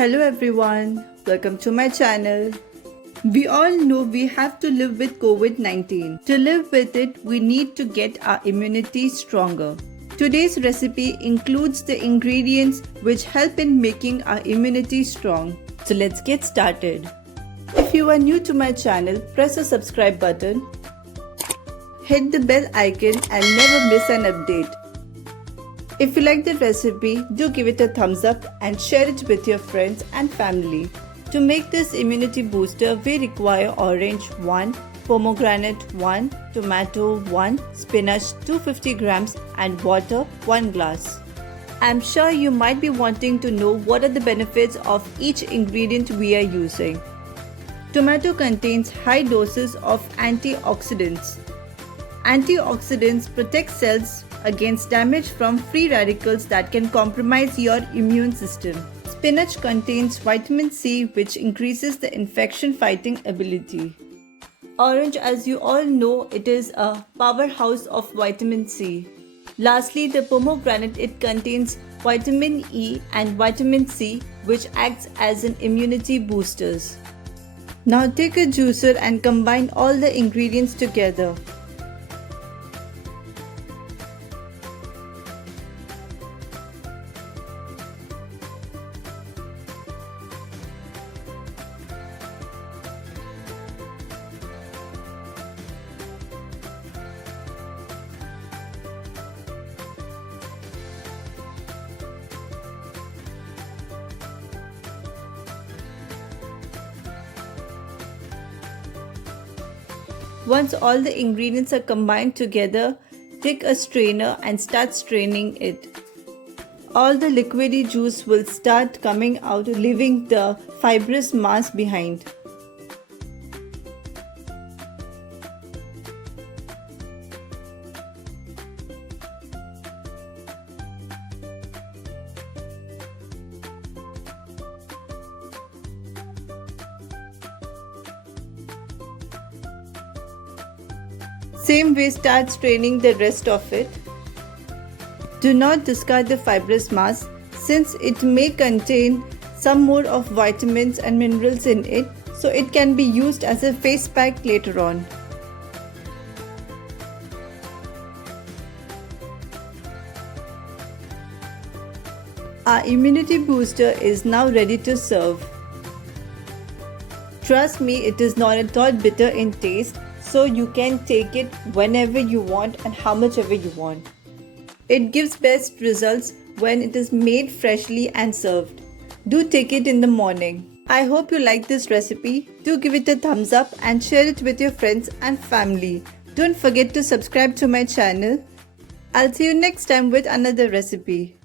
Hello everyone, welcome to my channel. We all know we have to live with COVID-19. To live with it, we need to get our immunity stronger. Today's recipe includes the ingredients which help in making our immunity strong. So let's get started. If you are new to my channel, press the subscribe button, hit the bell icon and never miss an update. If you like the recipe, do give it a thumbs up and share it with your friends and family. To make this immunity booster, we require orange 1, pomegranate 1, tomato 1, spinach 250 grams and water 1 glass. I'm sure you might be wanting to know what are the benefits of each ingredient we are using. Tomato contains high doses of antioxidants. Antioxidants protect cells against damage from free radicals that can compromise your immune system. Spinach contains vitamin C, which increases the infection fighting ability. Orange, as you all know, it is a powerhouse of vitamin C. Lastly, the pomegranate, it contains vitamin E and vitamin C, which acts as an immunity boosters. Now take a juicer and combine all the ingredients together. Once all the ingredients are combined together, take a strainer and start straining it. All the liquidy juice will start coming out, leaving the fibrous mass behind. Same way, start straining the rest of it. Do not discard the fibrous mass since it may contain some more of vitamins and minerals in it, so it can be used as a face pack later on. Our immunity booster is now ready to serve. Trust me, it is not at all bitter in taste, so you can take it whenever you want and how much ever you want. It gives best results when it is made freshly and served. Do take it in the morning. I hope you like this recipe. Do give it a thumbs up and share it with your friends and family. Don't forget to subscribe to my channel. I'll see you next time with another recipe.